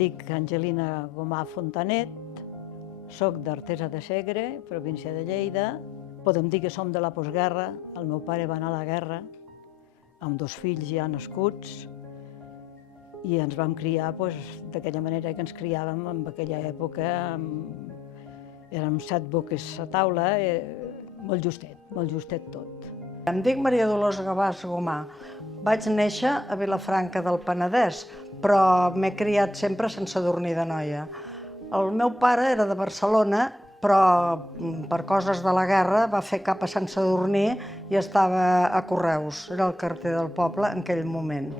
dic Angelina Gomà Fontanet, soc d'Artesa de Segre, província de Lleida. Podem dir que som de la postguerra. El meu pare va anar a la guerra amb 2 fills ja nascuts i ens vam criar d'aquella manera que ens criàvem en aquella època. Érem 7 boques a taula, molt justet tot. Em dic Maria Dolors Gavàs Gomà. Vaig néixer a Vilafranca del Penedès, però m'he criat sempre a Sant Sadurní d'Anoia. El meu pare era de Barcelona, però per coses de la guerra va fer cap a Sant Sadurní i estava a Correus, era el carter del poble en aquell moment.